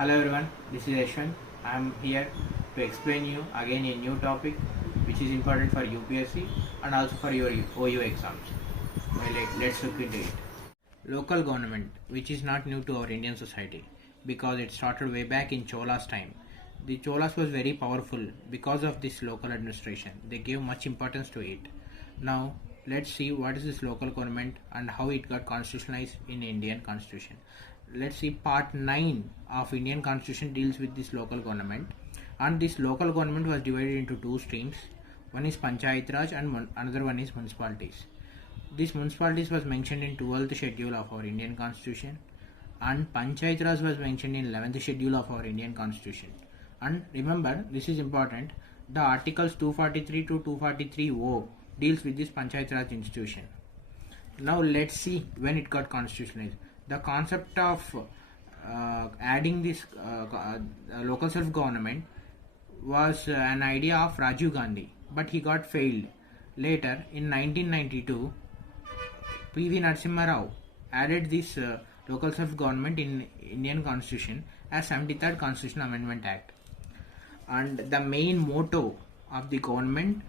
Hello everyone, this is Ashwin. I am here to explain you again a new topic which is important for UPSC and also for your OU exams. Let's look into it. Local government, which is not new to our Indian society because it started way back in Chola's time. The Cholas was very powerful because of this local administration. They gave much importance to it. Now let's see what is this local government and how it got constitutionalized in Indian constitution. Let's see part 9 of Indian constitution deals with this local government, and this local government was divided into two streams. One is Panchayat Raj and another one is municipalities. This municipalities was mentioned in 12th schedule of our Indian constitution, and Panchayat Raj was mentioned in 11th schedule of our Indian constitution. And remember, this is important, the articles 243 to 243O deals with this Panchayat Raj institution. Now let's see when it got constitutionalized. The concept of adding this local self-government was an idea of Rajiv Gandhi, but he got failed. Later, in 1992, P.V. Narasimha Rao added this local self-government in Indian Constitution as 73rd Constitutional Amendment Act. And the main motto of the government,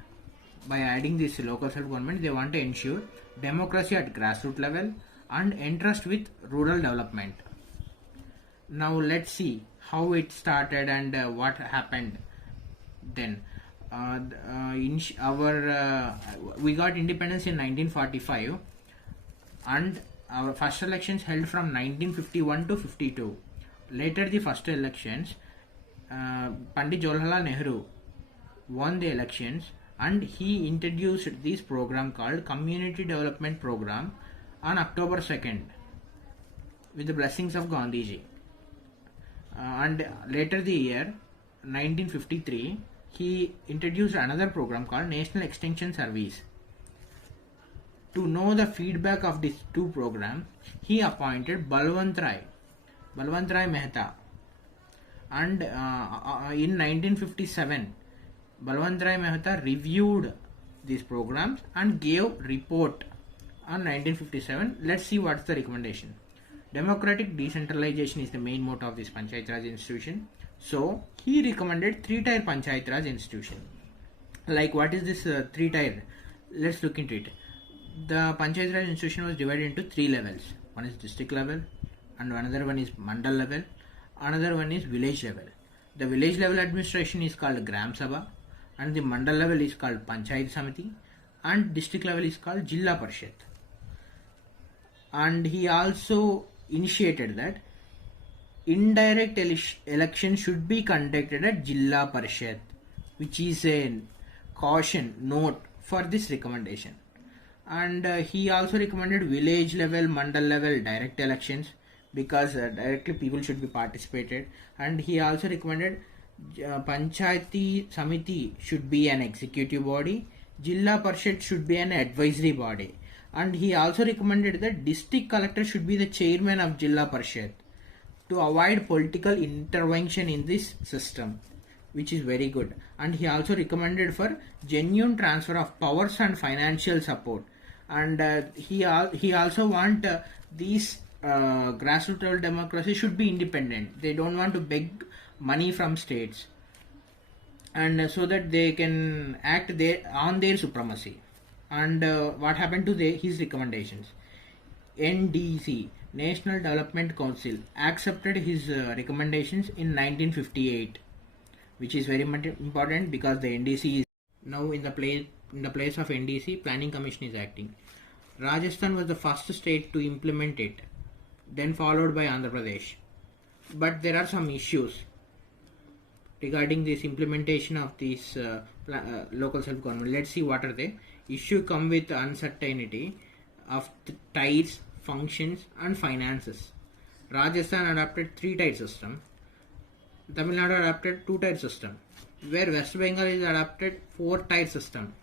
by adding this local self-government, they want to ensure democracy at grassroots level and interest with rural development. Now let's see how it started and what happened then. We got independence in 1945, and our first elections held from 1951 to 52. Later, the first elections, Pandit Jawaharlal Nehru won the elections, and he introduced this program called Community Development Program on October 2nd with the blessings of Gandhiji. And later the year 1953, he introduced another program called National Extension Service. To know the feedback of these two programs, he appointed Balwant Rai Mehta, and in 1957 Balwant Rai Mehta reviewed these programs and gave report on 1957. Let's see what's the recommendation. Democratic decentralization is the main motto of this Panchayat Raj institution. So he recommended three-tier Panchayat Raj institution. Like, what is this three-tier? Let's look into it. The Panchayat Raj institution was divided into three levels. One is district level, and another one is mandal level, another one is village level. The village level administration is called Gram Sabha, and the mandal level is called Panchayat Samiti, and district level is called Jilla Parishad. And he also initiated that indirect election should be conducted at Jilla Parishad, which is a caution note for this recommendation. And he also recommended village level, mandal level direct elections, because directly people should be participated. And he also recommended Panchayati Samiti should be an executive body, Jilla Parishad should be an advisory body. And he also recommended that district collector should be the chairman of Jilla Parishad to avoid political intervention in this system, which is very good. And he also recommended for genuine transfer of powers and financial support. And he also want these grassroots level democracy should be independent. They don't want to beg money from states, and so that they can act on their supremacy. And what happened to his recommendations? NDC, National Development Council, accepted his recommendations in 1958, which is very much important because the NDC is now in the place of NDC. Planning Commission is acting. Rajasthan was the first state to implement it, then followed by Andhra Pradesh. But there are some issues regarding this implementation of this local self-government. Let's see what are they. Issue come with uncertainty of tiers, functions and finances. Rajasthan adopted three-tier system. Tamil Nadu adopted two-tier system, where West Bengal is adopted four-tier system.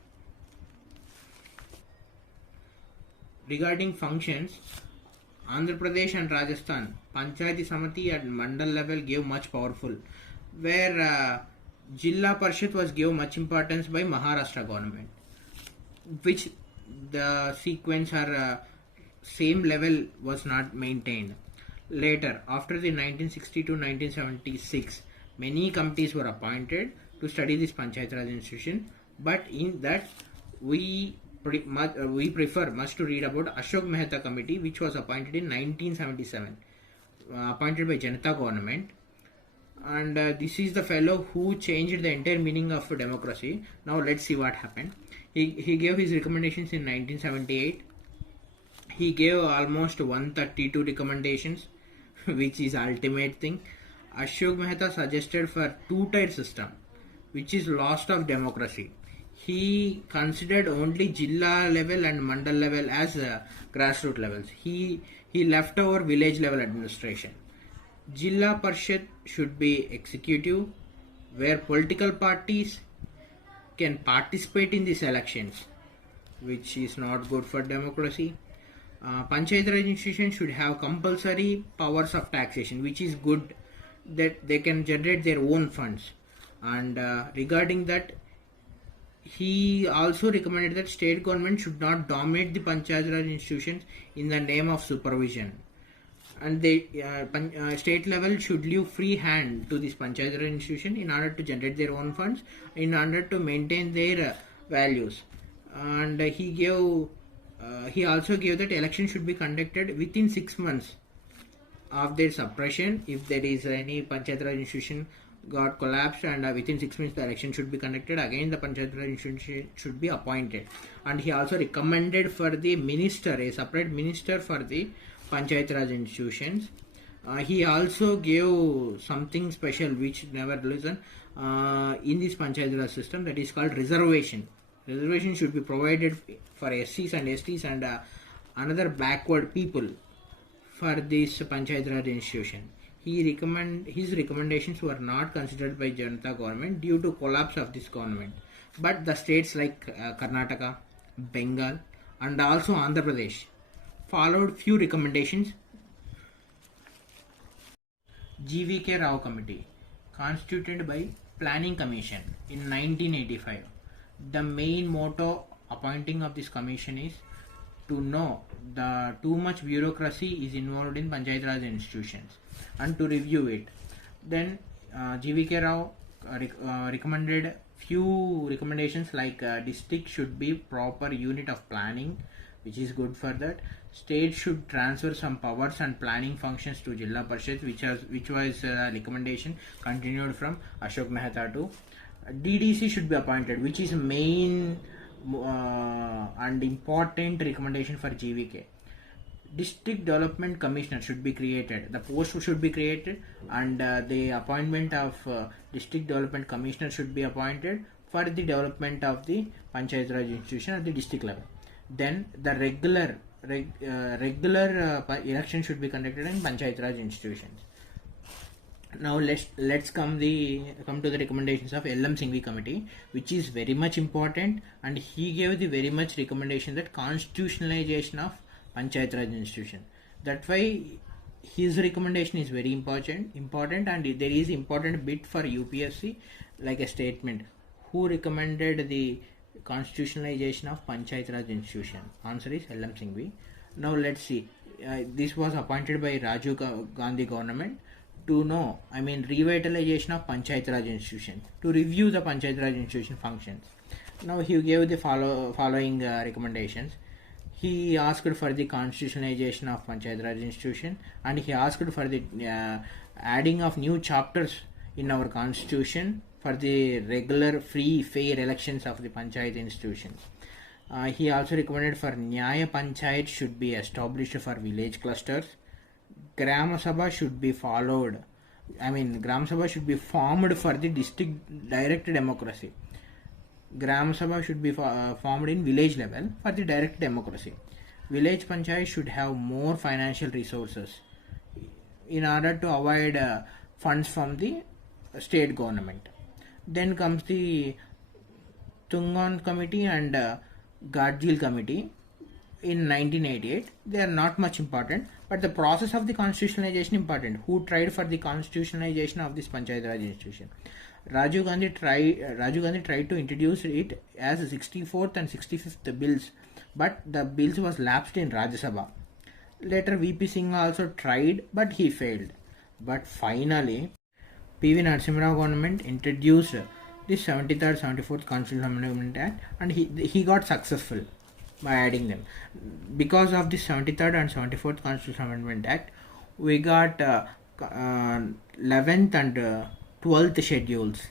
Regarding functions, Andhra Pradesh and Rajasthan, Panchayati Samiti at mandal level gave much powerful, where Jilla Parishad was given much importance by Maharashtra government, which the sequence or same level was not maintained. Later, after the 1960 to 1976, many committees were appointed to study this Panchayat Raj institution. But in that, we prefer much to read about Ashok Mehta Committee, which was appointed in 1977, appointed by Janata government. And this is the fellow who changed the entire meaning of democracy. Now let's see what happened. He gave his recommendations in 1978. He gave almost 132 recommendations, which is ultimate thing. Ashok Mehta suggested for two-tier system, which is lost of democracy. He considered only Jilla level and Mandal level as grassroots levels. He left over village level administration. Jilla Parishad should be executive, where political parties can participate in these elections, which is not good for democracy. Panchayat Raj institutions should have compulsory powers of taxation, which is good, that they can generate their own funds. And regarding that, he also recommended that state government should not dominate the Panchayat Raj institutions in the name of supervision. And the state level should leave free hand to this Panchayat Raj institution in order to generate their own funds, in order to maintain their values. And he also gave that election should be conducted within 6 months of their suppression. If there is any Panchayat Raj institution got collapsed, and within 6 months the election should be conducted, again the Panchayat Raj institution should be appointed. And he also recommended for the minister, a separate minister for the Panchayat Raj institutions. He also gave something special which never listened in this Panchayat Raj system, that is called reservation. Reservation should be provided for SCs and STs and another backward people for this Panchayat Raj institution. His recommendations were not considered by Janata government due to collapse of this government. But the states like Karnataka, Bengal, and also Andhra Pradesh followed few recommendations. GVK Rao Committee, constituted by Planning Commission in 1985. The main motto appointing of this commission is to know the too much bureaucracy is involved in Panchayat Raj institutions and to review it. Then GVK Rao recommended few recommendations like district should be proper unit of planning, which is good for that. State should transfer some powers and planning functions to Jilla Parishad, which was recommendation continued from Ashok Mehta to DDC should be appointed, which is main and important recommendation for GVK. District Development Commissioner should be created. The post should be created, and the appointment of District Development Commissioner should be appointed for the development of the Panchayat Raj institution at the district level. Then the regular election should be conducted in Panchayat Raj institutions. Now let's come to the recommendations of L.M. Singhvi committee, which is very much important, and he gave the very much recommendation that constitutionalization of Panchayat Raj institution. That why his recommendation is very important, and there is important bit for UPSC, like a statement. Who recommended the constitutionalization of Panchayat Raj institution? Answer is L.M. Singhvi. Now let's see. This was appointed by Rajiv Gandhi government to know, revitalization of Panchayat Raj institution, to review the Panchayat Raj institution functions. Now he gave the following recommendations. He asked for the constitutionalization of Panchayat Raj institution, and he asked for the adding of new chapters in our constitution for the regular free fair elections of the Panchayat institutions. He also recommended for Nyaya Panchayat should be established for village clusters. Gram Sabha should be followed. Gram Sabha should be formed for the district direct democracy. Gram Sabha should be formed in village level for the direct democracy. Village Panchayat should have more financial resources in order to avoid funds from the state government. Then comes the Tungan committee and Gadgil committee in 1988. They are not much important, but the process of the constitutionalization important. Who tried for the constitutionalization of this Panchayat Raj institution? Rajiv Gandhi tried to introduce it as 64th and 65th bills, but the bills was lapsed in Rajya Sabha. Later, VP Singh also tried, but he failed. But finally, PV Narasimha Rao government introduced the 73rd, 74th Constitutional Amendment Act, and he got successful by adding them. Because of the 73rd and 74th Constitutional Amendment Act, we got 11th and 12th schedules